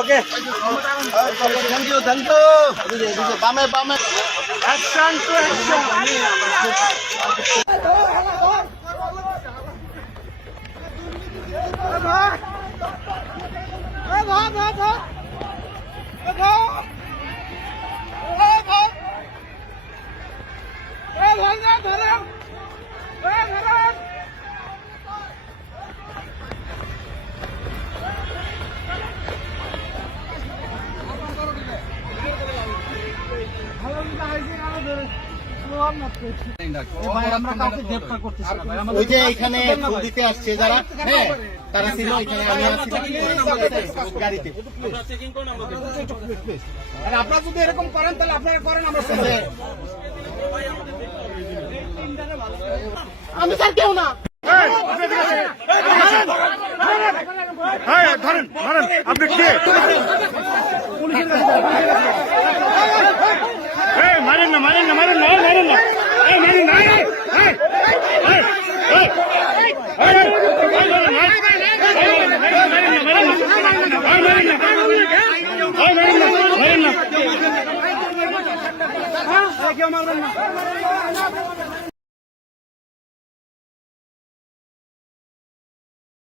Okay thank you বামে বামে action to action ওই যে এখানে ফুল দিতে আসছে যারা, হ্যাঁ তারা ছিল এখানে, আমি আসছিলাম গাড়িতে। আপনারা যদি এরকম করেন তাহলে আপনারা করেন, আমরা আমি স্যার কেউ না। ধরেন ধরেন আপনি কে? মারেন না মারেন না মারেন না মারেন না মারেন না কেউ মারবেন না।